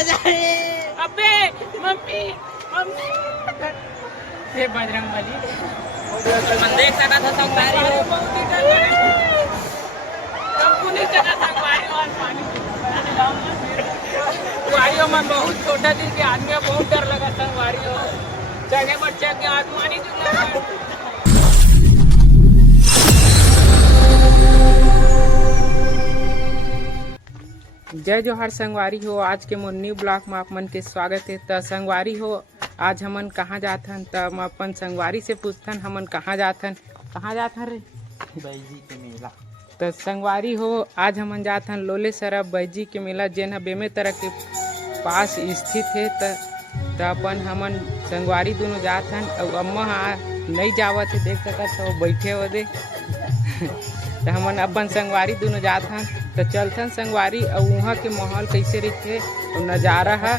अबे mummy mummy हे बजरंगबली मन देख सका था संगवारी हो बहुत ही डर लगा कंपनी चला संगवारी और पानी वारियों में बहुत छोटा दिल के आदमी बहुत डर लगा संगवारी हो जगह पर चेक के आसमानी जुगला जय जोहार संगवारी हो। आज के मोर न्यू ब्लॉग में आप मन के स्वागत है। तो संगवारी हो आज हमन कहाँ जाथन तो हम अपन संगवारी से पूछथन हमन कहाँ जाथन रे बैजी के मेला। तो संगवारी हो आज हमन जाथन लोले सरा बैजी के मेला जेन बेमे तरह के पास स्थित है। तो अपन हमन संगवारी दोनों जाथन और अम्मा नहीं जावत है देख सकत हो बैठे हो दे तो हमन अपन संगवारी दोनों जाथन तो चलथन संगवारी और वहाँ के माहौल कैसे रहते और नज़ारा है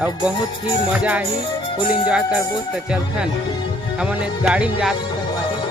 और बहुत ही मज़ा आई फुल एंजॉय करबो। तो चलथन हमन गाड़ी में जाथन संगवारी।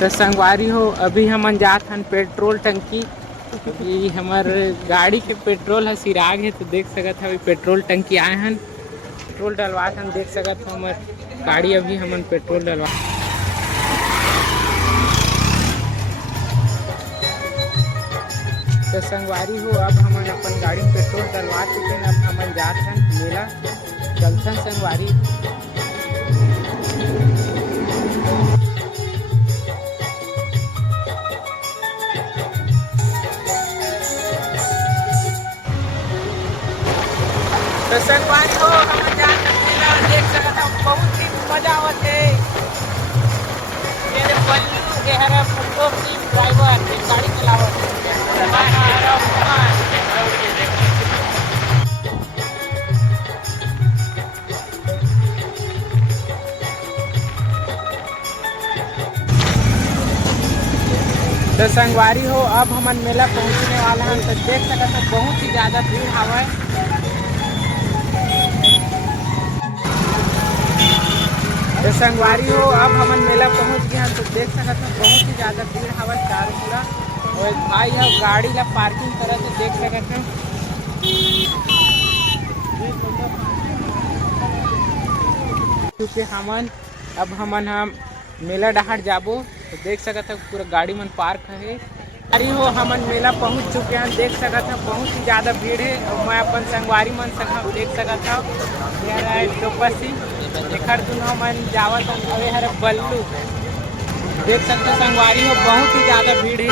तो संगवारी हो अभी हमन जात हन पेट्रोल टंकी। ये हमार गाड़ी के पेट्रोल है सिराग है तो देख सकत है पेट्रोल टंकी आए हन पेट्रोल डलवात हम देख सकत हो हमार गाड़ी अभी हमन पेट्रोल डलवा। तो संगवारी हो अब हमन अपन गाड़ी में पेट्रोल डलवा चुके हैं। अब हमन जात हन मेला चलथन संगवारी। तो संगवारी हो हम जाकर मेला देख सकत हो बहुत ही मजा आवत है। मेरे बल्लू गहरा फुटो की ड्राइवर गाड़ी चलावत तो संगवारी हो अब हमन मेला पहुंचने वाला हैं। तो देख सकत हो बहुत ही ज़्यादा भीड़ हवा। तो संगवारी हो अब हमन मेला पहुंच गए हैं। तो देख सकते हो बहुत ही ज़्यादा भीड़ हवा चारों पूरा और भाई अब गाड़ी ला पार्किंग करत है देख सकते हैं। क्योंकि हमन अब हमन हम मेला डहार जाबो तो देख सकते हो पूरा गाड़ी मन पार्क है। अरे हो हमन मेला पहुंच चुके हैं देख सकते हो बहुत ही ज़्यादा भीड़ है। और मैं अपन संगवारी मन संग देख सकता हूँ मेरा टोपसी एखर दोनों मन जावत अवे हर बल्लू देख सकते संगवारी हो बहुत ही ज़्यादा भीड़ है।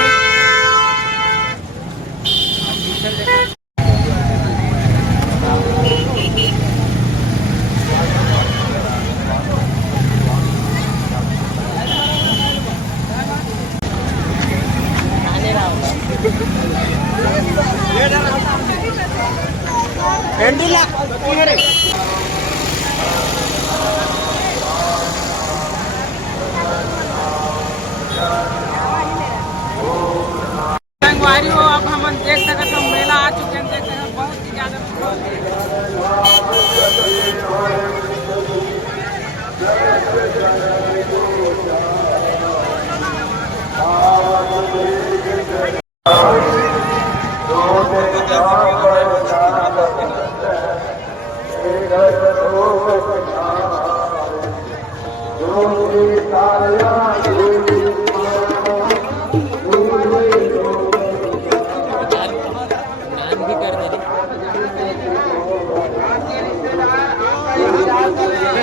संगवारी हो अब हम देख सकते हो मेला आ चुके हैं देख सकते बहुत ही ज़्यादा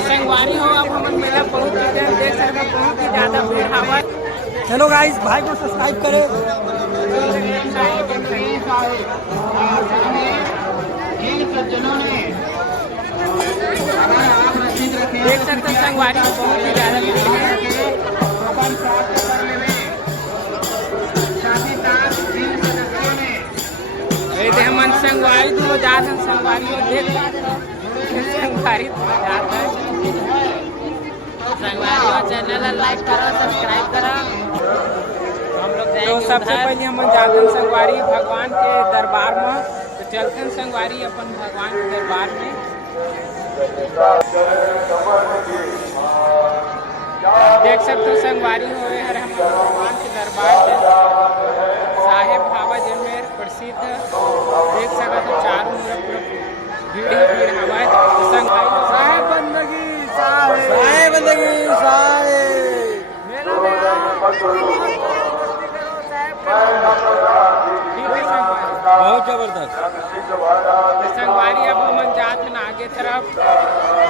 संगवारी हो अब हम मेला पहुंच चुके हैं देख सकते हैं बहुत ही ज़्यादा भीड़ हवा। चलो गाइस, भाई को सब्सक्राइब करें। देख सकते हैं संगवारी में बहुत ही ज़्यादा भीड़ है। ऐसे हम संगवारी दोनों जाते हैं, संगवारी में देख संगवारी दोनों जाते हैं। संगवारी और चैनल लाइक करो, सब्सक्राइब करो। हम लोग तो जाएंगे सबसे उधर। पहले हम जाते हैं संगवारी भगवान के दरबार में। तो चलते हैं संगवारी अपन भगवान के दरबार में। देख सकते हो संगवारी हुए हर हम भगवान के दरबार से साहेब भावा जमेर प्रसिद्ध देख सकते हो चारों तरफ भीड़ ही भीड़ हवा है। तो संगवारी साहेब बंदगी साहेब मेला में बहुत जबरदस्त। तो संगवारी अब हम जात हैं आगे तरफ।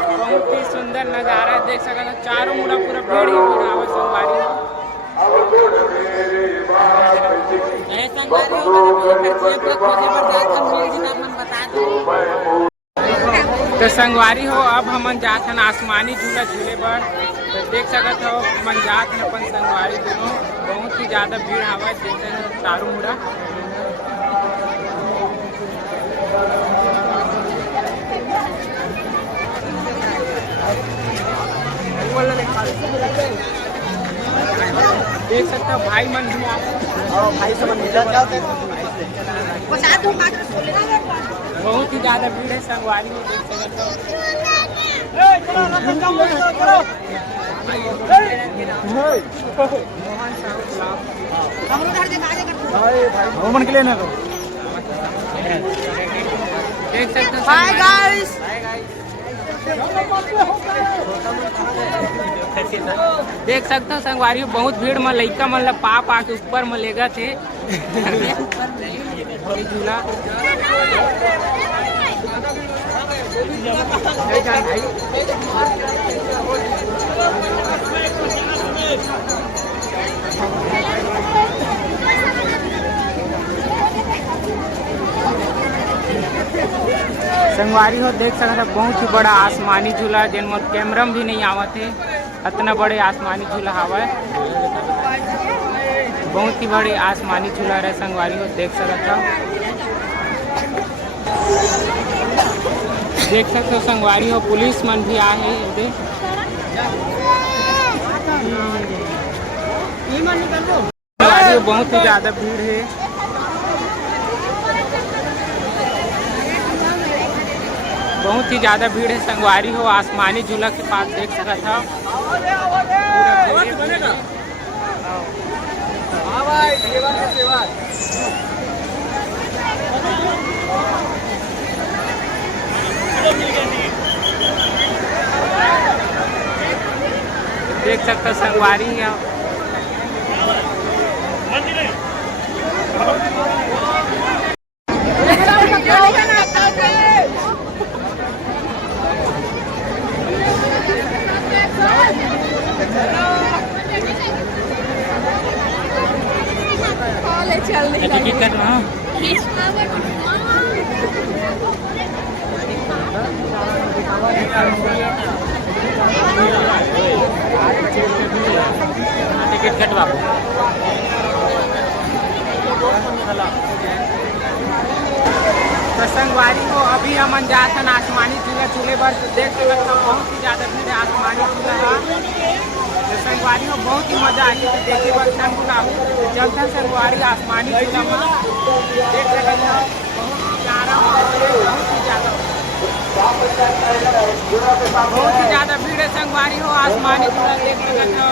बहुत ही सुंदर नज़ारा है, देख सकते हो चारों मुड़ा पूरा भीड़ ही भीड़ हवा संगवारी में। संगवारी तो संगवारी हो अब हम जात हैं आसमानी झूला झूले पर। तो देख सकते हो मन जात हैं अपन संगवारी दोनों। बहुत ही ज़्यादा भीड़ हवा है, देख सकते हो चारों मुड़ा। देख सकते हो भाई मन भी भाई से मिला जाते बहुत ही ज़्यादा भीड़ है संगवारी में, देख सकते हो। रोमन के लिए ना देख सकते हो हाय गाइस। देख सकते हो संगवारी में बहुत भीड़ में लइका मन ला पाप आके ऊपर में लेगा थे झूला। संगवारी हो देख सकते हो बहुत ही बड़ा आसमानी झूला जिनमें कैमरा में भी नहीं आवत है। इतना बड़े आसमानी झूला हवा है, बहुत ही बड़े आसमानी झूला रहे संगवारी हो देख सकते हो। देख सकते हो संगवारी हो पुलिस मन भी आए हैं इधर। संगवारी हो बहुत ही ज़्यादा भीड़ है। बहुत ही ज़्यादा भीड़ है संगवारी हो आसमानी झूला के पास देख सकता था। देख सकते हो संगवारी है। टिकट करना टिकट कटवा। तो संगवारी हो अभी हम जाते आसमानी झूला झूले पर। तो देख सकते हो बहुत ही ज़्यादा भीड़ है आसमानी झूला। तो संगवारी में बहुत ही मजा आई है देखे पर झूला चलते संगवारी आसमानी झूला में देख सकते हो बहुत ही ज़्यादा भीड़ है संगवारी हो आसमानी झूला देख सकते हो।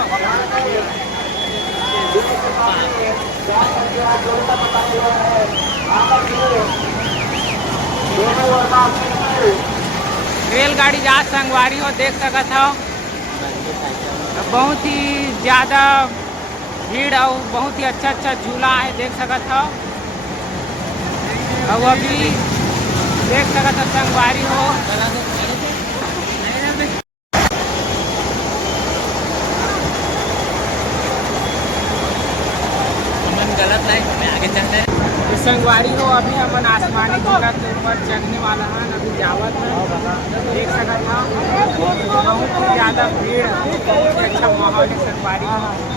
रेलगाड़ी जा संगवारी हो देख सकते हो। बहुत ही ज़्यादा भीड़ और बहुत ही अच्छा झूला है देख सकते हो। और अभी देख सकते हो संगवारी हो गलत है, हमें आगे चलते हैं। तो संगवारी हो अभी अपन आसमानी झूला के ऊपर चढ़ने वाला है, अभी जावत है। देख सकते हैं बहुत ही ज़्यादा भीड़, बहुत ही अच्छा माहौल है संगवारी में।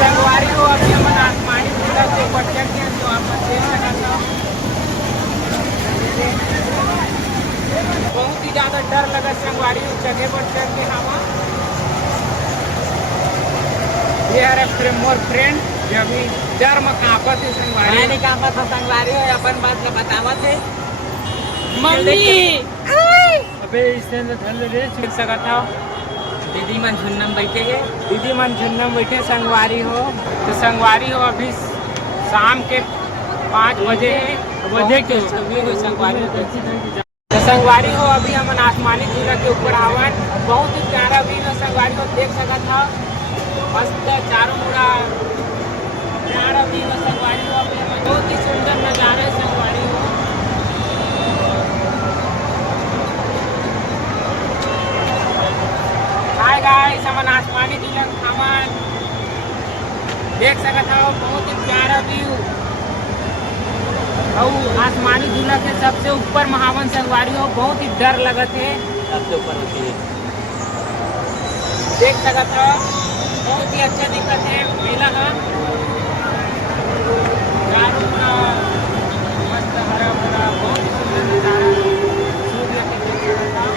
संगवारी हो अभी अपन आसमानी झूला के ऊपर चढ़ गए, जो आप देख सकते हो बहुत ही ज़्यादा डर लगा संगवारी उस जगह पर चढ़ के। हम ये है मोर फ्रेंड जो अभी डर में कांपत है संगवारी। नहीं कांपत था संगवारी हो, अपन बात में बतावत है। मम्मी अबे इससे न धल रे देख सकता हो दीदी मन झुन्नम बैठे गए। दीदी मन झुन्नम बैठे संगवारी हो। तो संगवारी हो अभी शाम के 5 बजे बजे के छवि हुई संगवारी हो। तो संगवारी हो अभी हम आसमानी झूला के ऊपर आवन, बहुत ही प्यारा व्यू है संगवारी हो, देख सकता था मस्त चारों मुड़ा प्यारा व्यू है संगवारी हो। अभी हमें बहुत ही सुंदर नज़ारा है संगवारी हो। हाय गाइस, हम आसमानी झूला हमन देख सकता हो बहुत ही प्यारा व्यू। और आसमानी झूला के सबसे ऊपर महावन संगवारी हो, बहुत ही डर लगत है। सबसे ऊपर होती है, देख सकते हो बहुत ही अच्छा दिखत है मेला का। चारों पूरा मस्त हरा भरा बहुत ही सुंदर नज़ारा सूर्य के देख सकता हो।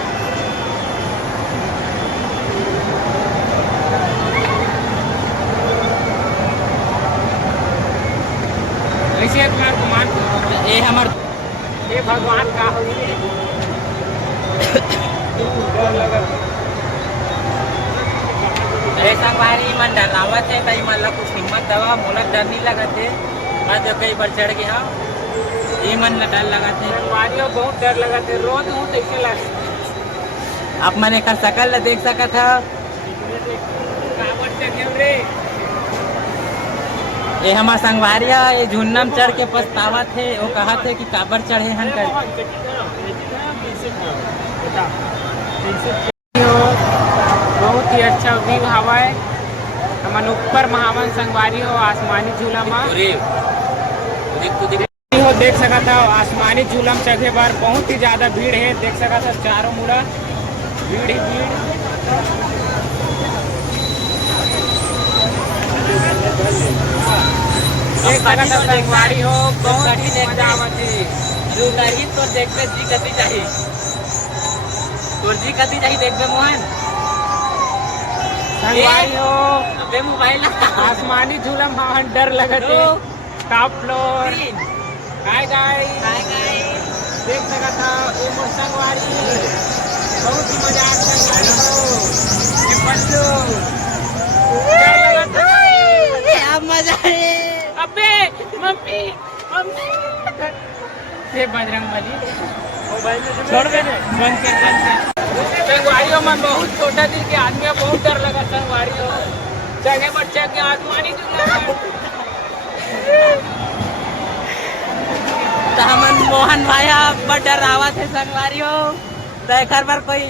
ऐसे अपना गुमान ये हमार ये भगवान का हो डर लगत अरे संगवारी मन डरावत है, कई मन ला कुछ हिम्मत दवा, मोला डर नहीं लगत है। मैं जो कई बार चढ़ गया ये मन ला डर लगत है। संगवारी हो बहुत डर लगत है, रोज हूँ तो ऐसे लग आप मन एक शकल ला देख सकत है। कावड़ चढ़े रे। ये हमार संगवारी है, ये झुन्नम चढ़ के पछतावत है। वो कहत है कि काबर चढ़े हन कर। बहुत ही अच्छा व्यू हवा है। हमन ऊपर महावन संगवारी हो आसमानी झूला में हो देख सकता हो। आसमानी झूला में चढ़े बार बहुत ही ज़्यादा भीड़ है, देख सकता हो चारों मुड़ा भीड़ ही भीड़। देख सकता हो संगवारी हो बहुत ही मजा आवत है। जो नहीं तो देखते जी कती चाहिए, तो जी कती चाहिए देखबे मोहन। संगवारी हो अबे मोबाइल आसमानी झूला में डर लगत है। टॉप फ्लोर हाय गाइस, देख सकता हो ये मोर संगवारी बहुत ही मजा आता है संगवारी हो। ये बच्चों डर लगत है। अब मजा है। अबे मम्मी मम्मी ये बजरंगबली छोड़ दे बंद कर। संगवारी में बहुत छोटा दिल के आदमी बहुत डर लगा संगवारी हो जगह पर चढ़ के आसमानी झूला तो हमन मोहन भाई बड़ डरावत है संगवारी हो। तो एक बार कोई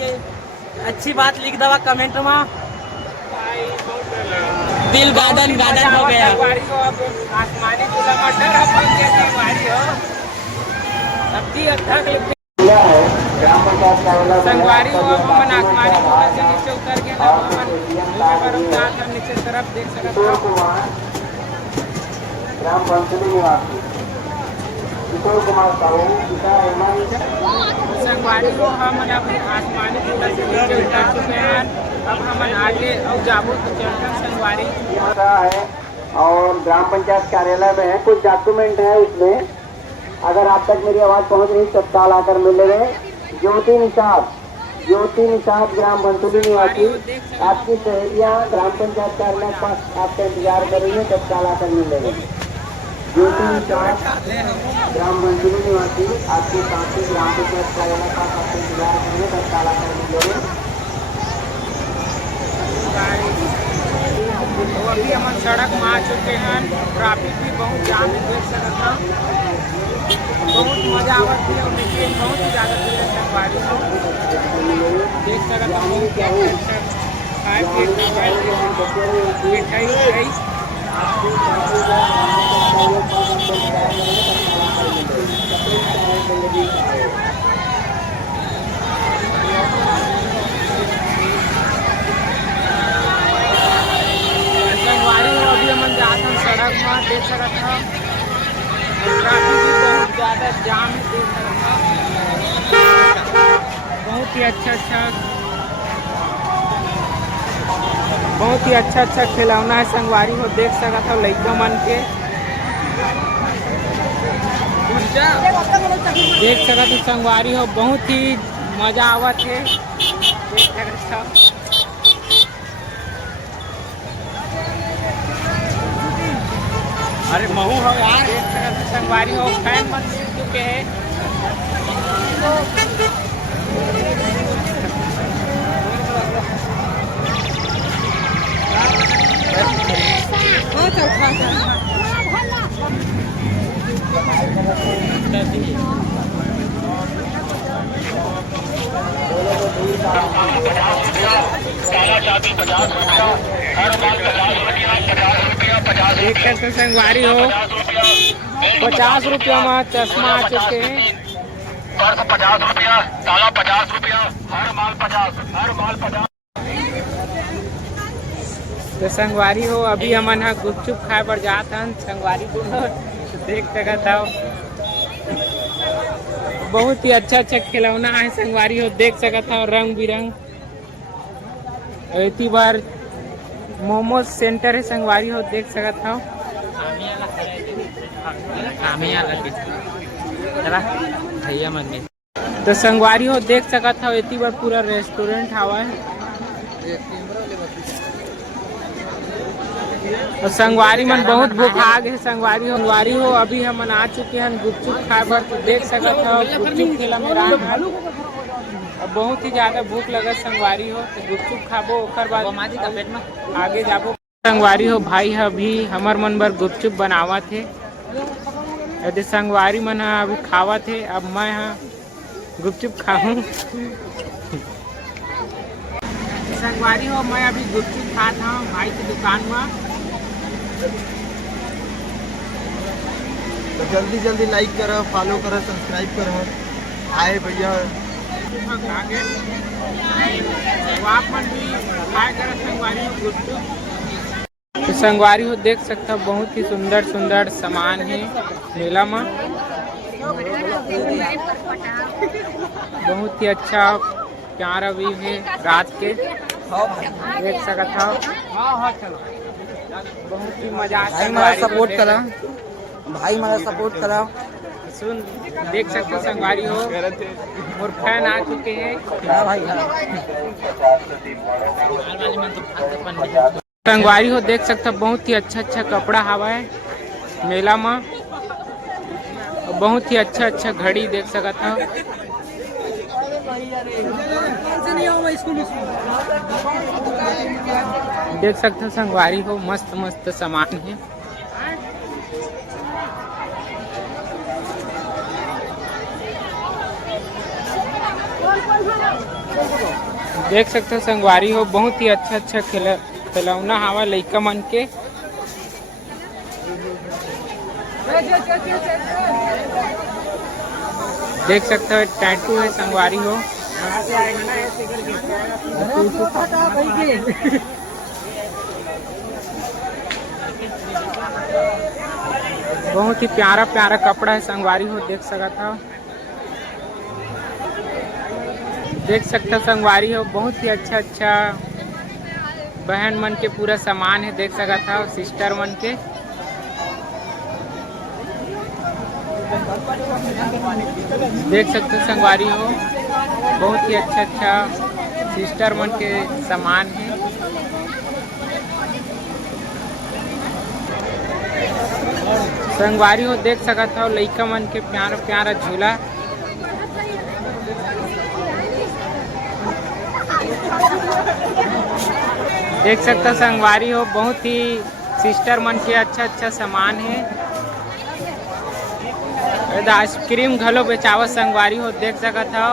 अच्छी बात लिख दवा कमेंट में। दिल गार्डन गार्डन हो गया। संगवारी हो अब आसमानी झूला में डर अपन के संगवारी हो अभी अथक लिख संगवारी हो। अब हम आसमानी झूला से नीचे उतर गए ना, हम नीचे तरफ देख सकते हो। ग्राम पंचली निवासी किशोर कुमार साहू पिता हेमंत संगवारी हो हम अपने आसमानी झूला से नीचे उतर चुके हैं। अब हम आगे और जाबो तो चलकर संगवारी है और ग्राम पंचायत कार्यालय में है। कुछ डॉक्यूमेंट है इसमें, अगर आप तक मेरी आवाज पहुंच रही तत्काल आकर मिले हुए। ज्योति निषाद ग्राम बंसुली निवासी, आपकी सहेलियां ग्राम पंचायत कार्यालय के पास आपका इंतजार कर रही है, तत्काल आकर मिले हुए। ज्योति निषाद ग्राम बंसुली निवासी, आपकी साथी ग्राम पंचायत कार्यालय के पास आपका इंतजार कर रही है, तत्काल आकर मिले हुए। तो अभी हम सड़क में आ चुके हैं, ट्रैफिक भी बहुत जाम है, देख सकते हो बहुत मजा आवत है और लेकिन बहुत ही ज़्यादा देख सकत हो बहुत ही अच्छा खाए पिए के मिठाई उठाई। संगवारी हो अभी हम जात हम सड़क में देख सकत हो ट्रैफिक भी बहुत ज़्यादा जाम है देख सकत हो। बहुत ही अच्छा खिलौना है संगवारी हो देख सकत हो लइका मन के देख सकत हो संगवारी हो बहुत ही मजा आवत है देख सकत हो। अरे महू हो यार देख सकत हो संगवारी हो फैन मन मिल चुके हैं। देख सकते संगवारी हो 50 रुपया में चश्मा आ चुके हैं। 50 रुपया, ताला 50 रुपया, हर माल 50। तो संगवारी हो अभी हमन हा गुपचुप खाए बर जात हन संगवारी दोनों देख सकत हो बहुत ही अच्छा खिलौना है संगवारी हो देख सकत हो रंग बिरंग। इतनी बार मोमोज सेंटर है संगवारी हो देख सकत हो। तो संगवारी हो देख सकत हो इतनी बार पूरा रेस्टोरेंट हवा है। और संगवारी मन बहुत भूखाग है संगवारी हो अभी हम आ चुके हैं गुपचुप खाए बर। तो देख सकत हो गुपचुप ठेला में रहा और बहुत ही ज्यादा भूख लगत संगवारी हो तो गुपचुप खाबो ओकर बाद आगे जाबो। संगवारी हो भाई है अभी हमर मन बर गुपचुप बनावत है यदि संगवारी मन अभी खावत है अब मैं गुपचुप खाऊं। संगवारी हो मैं अभी गुपचुप खात हूँ भाई की दुकान में। तो जल्दी लाइक करो, फॉलो करो, सब्सक्राइब करो। आए भैया आगे आप मन भी खाए कर संगवारी हो गुपचुप। तो संगवारी हो देख सकते हो बहुत ही सुंदर सामान है मेला में। बहुत ही अच्छा प्यारा व्यू है रात के देख सकत हो। बहुत ही मजा भाई मेरा सपोर्ट करा, भाई मेरा सपोर्ट करा। सुन देख सकते हो संगवारी हो और फैन आ चुके हैं। हाँ भाई संगवारी हो देख सकते हो बहुत ही अच्छा कपड़ा हवा है मेला में। बहुत ही अच्छा घड़ी देख सकत हो। देख सकते हो संगवारी हो मस्त सामान है। देख सकते हो संगवारी हो बहुत ही अच्छा खिलौना हवा लइका मन के। देख सकते हो टैटू है संगवारी हो। बहुत ही प्यारा कपड़ा है संगवारी हो देख सकत हो। देख सकते हो संगवारी हो बहुत ही अच्छा बहन मन के पूरा सामान है देख सकत हो सिस्टर मन के। देख सकते हो संगवारी हो बहुत ही अच्छा सिस्टर मन के सामान है। संगवारी हो देख सकत हो लइका मन के प्यारा झूला। देख सकते हो संगवारी हो बहुत ही सिस्टर मन के अच्छा सामान है। आइसक्रीम घलो बेचावत संगवारी हो देख सकत हो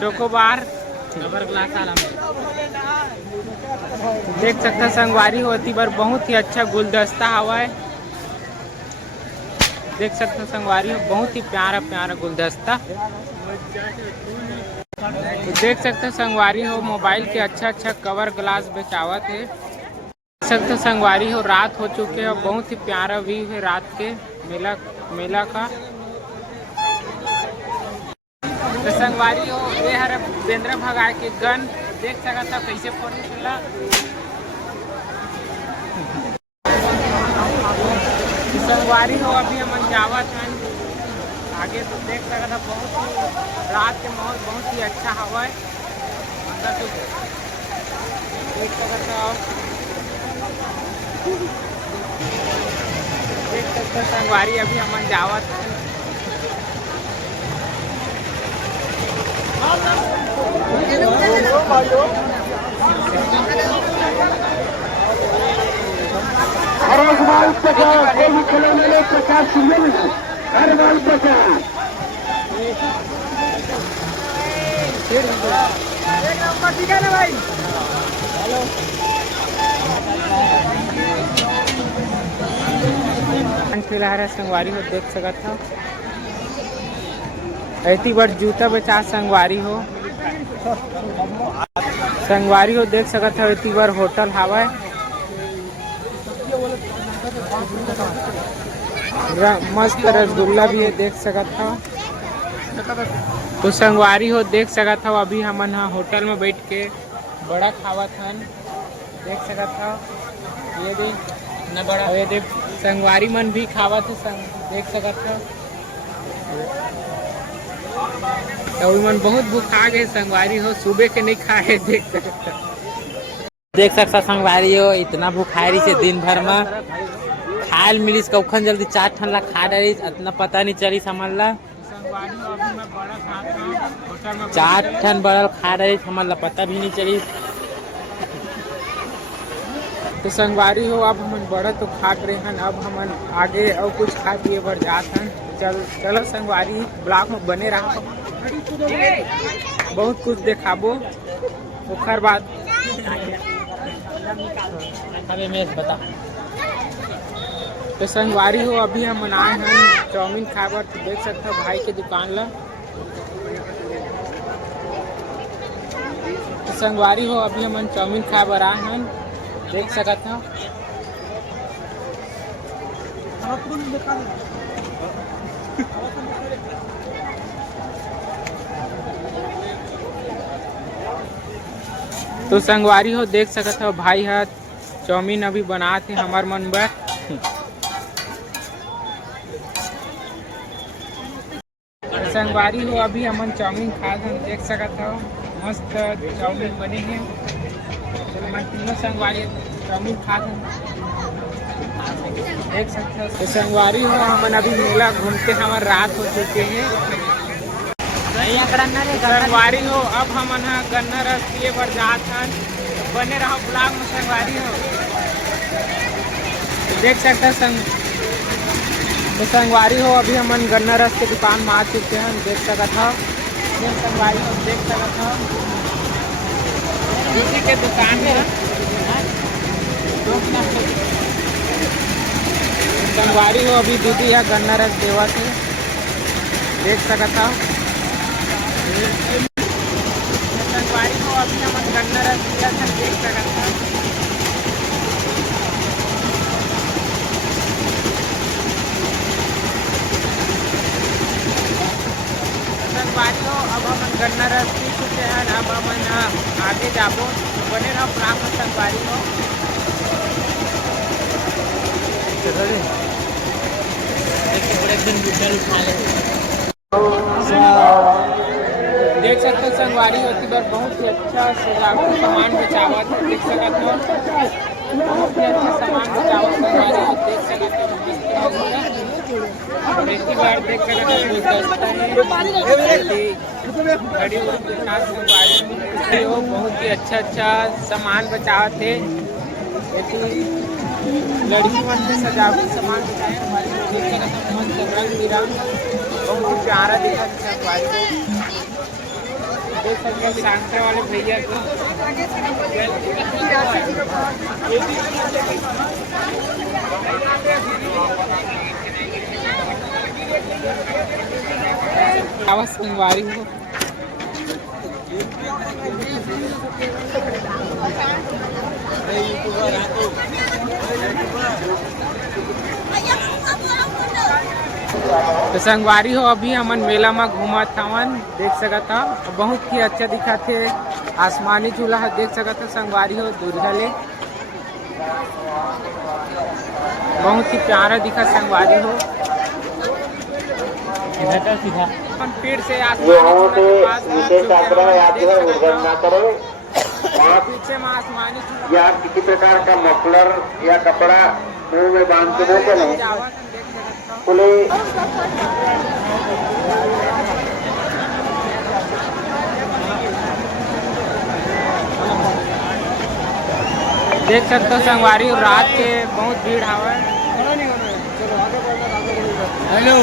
चोकोबार कवर ग्लास वाला में देख सकते हैं संगवारी होती बार बहुत ही अच्छा गुलदस्ता हवा है। देख सकते हैं संगवारी हो बहुत ही प्यारा प्यारा गुलदस्ता। तो देख सकते हैं संगवारी हो मोबाइल के अच्छा कवर ग्लास बेचावत है। देख सकते हैं संगवारी हो रात हो चुके हैं, बहुत ही प्यारा व्यू है रात के मेला का। तो संगवारी हो ये हर बेंद्रा भगाए के गन देख सकता था कैसे फोड़ी चला। संगवारी हो अभी हम जावत हैं आगे, तो देख सकता था बहुत ही रात के माहौल बहुत ही अच्छा हवा है अंदर, तो देख सकता था। देख सकते संगवारी अभी हम जावत हैं। हर माल 50, कोई खिलौने में 50 मिल, हर माल 50। फिलहाल संगवारी हो देख सकत था ऐती बार जूता बेचा संगवारी हो देख सकत था। ऐती बार होटल हवा मस्त रसगुल्ला भी है देख सकत था। तो संगवारी हो देख सकत था अभी हमन होटल में बैठ के बड़ा खावत हन देख सकत था। ये भी न बड़ा ये देख संगवारी मन भी खावत है देख सकत था। तो मन बहुत भूखा गए संगवारी हो, सुबह के नहीं खाए देख सकता संगवारी हो इतना भूखारी से दिन भर में खाल मिलिस कौखन जल्दी 4 ठन ला खा डाली इतना पता नहीं चली समझ ला। 4 ठन बड़ा खा डाली समझ ला पता भी नहीं चली। तो संगवारी हो अब हम बड़ा तो खा रहे हैं, अब हम आगे और कुछ खा पिए बर जात हैं। चलो संगवारी ब्लॉग में बने रहा, बहुत कुछ देखाबो ओखर बाद। बता तो संगवारी हो अभी हम आए हैं चाउमीन खाबर, तो देख सकते हो भाई के दुकान ला। तो संगवारी हो अभी हम चाउमीन खाबर आए हैं देख सकते हो। तो संगवारी हो देख सकते हो भाई है चाउमीन अभी बनाते हमार मन बर। संगवारी हो अभी हमन चाउमीन खा देख सकते हो मस्त चाउमीन बने हैं। मैं तीनों संगवारी चाउमीन खा देख सकते हो। तो संगवारी हो हमन अभी मेला घूमते हमार रात हो चुके हैं। संगवारी हो अब हम गन्ना रस पिए बर जात हन, बने रहो ब्लॉग में संगवारी हो देख सकते तो संगवारी हो अभी हम गन्ना रस के दुकान में आ चुके हैं देख सकत हो। संगवारी हो देख सकत हो किसी के दुकान है संगवारी हो अभी दीदी है गन्ना रस देवा से देख सकत हो। संगवारी हो अभी हम गन्ना रस दिया था देख सकत हो। संगवारी हो अब हम गन्ना रस पी चुके हैं, अब हम आगे जाबो बने रहो ब्लॉग में संगवारी हो। देख सकते हो संगवारी होती बार बहुत ही अच्छा सजावटी सामान बेचावा था देख सकते हो। बहुत ही अच्छा सामान बेचावा संगवारी हो देख सकते हो। पहली बार देख सकते हो बहुत ही अच्छा सामान बचावा थे। लड़की मन से सजावटी सामान बचाए रंग बिरंग बहुत ही प्यारा दिखा संगवारी को सांस्कृतिक वाले भैया को आवाज संगवारी हो। तो संगवारी हो अभी हमन मेला में घूमत हवन, देख सकत ह बहुत ही अच्छा दिखत है। आसमानी झूला है, देख सकत ह संगवारी हो दुर्गा ले बहुत ही प्यारा दिखा संगवारी हो। अपन पेड़ से यहाँ पे विशेष आग्रह है, आप जो है उल्लंघन ना करें। आप पीछे में आसमानी झूला या किसी प्रकार का मफलर या कपड़ा मुंह में बांध के न चलें। जावत हम देख सकत ह। पुलिस देख सकते हो संगवारी हो रात के बहुत भीड़ हवा। हेलो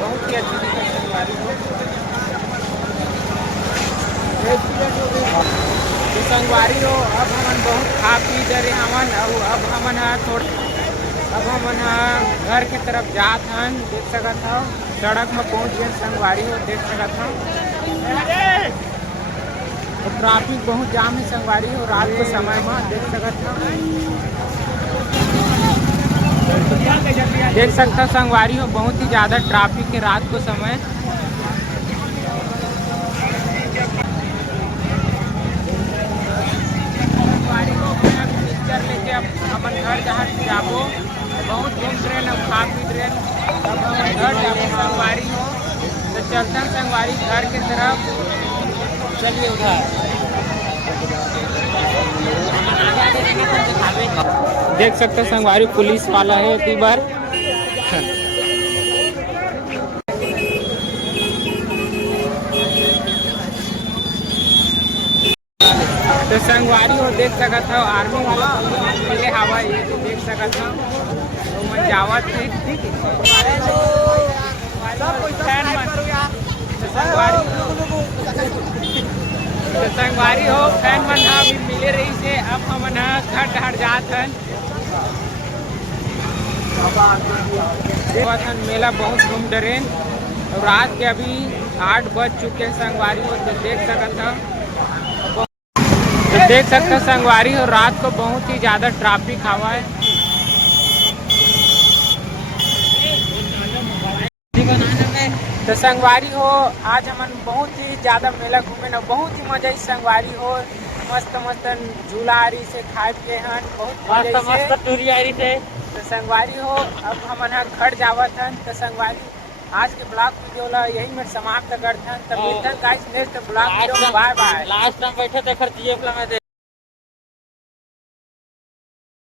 बहुत ही अच्छी दिखा संगवारी हो। तो संगवारी हो अब हमन बहुत खा पी डरे हमन और अब हमन घर के तरफ जात हन, देख सकत हो सड़क में पहुंच गए संगवारी हो, देख सकत हो। तो ट्रैफिक बहुत जाम है संगवारी हो रात के समय में, देख सकत हो। देख सकते हो संगवारी हो बहुत ही ज़्यादा ट्रैफिक है रात को समय। संगवारी हो पिक्चर लेके अब अपन घर जहाँ जाबो बहुत घूम ट्रेन अब खा पी ट्रेन अब अपन घर जाबो संगवारी हो। तो चलते हैं संगवारी घर के तरफ, चलिए उधर। देख सकते हो संगवारी पुलिस वाला है इतनी बार। तो संगवारी हो देख सकत हो आर्मी वाला मिले हवा, ये देख सकत हो तो मन जावत है। तो संगवारी हो फैन मन अभी मिले रही से अब हमन घर डहर जात हन। देखन मेला बहुत घूम डरेन और रात के अभी 8 बज चुके संगवारी हो। तो देख सकते हो संगवारी हो रात को बहुत ही ज़्यादा ट्रैफिक हवा है। तो संगवारी हो आज हमन बहुत ही ज़्यादा मेला घूमे न, बहुत ही मजा इस संगवारी हो। मस्त मस्त झूला आरी से खाए पिए हन, बहुत मजा से। तो संगवारी हो अब हमन घर जावत हन। तो संगवारी आज के ब्लॉग वीडियो ला यही में समाप्त करते हैं। तब मिलते हैं गाइस नेक्स्ट ब्लॉग वीडियो में। Bye bye. लास्ट टाइम बैठे थे खर्चिए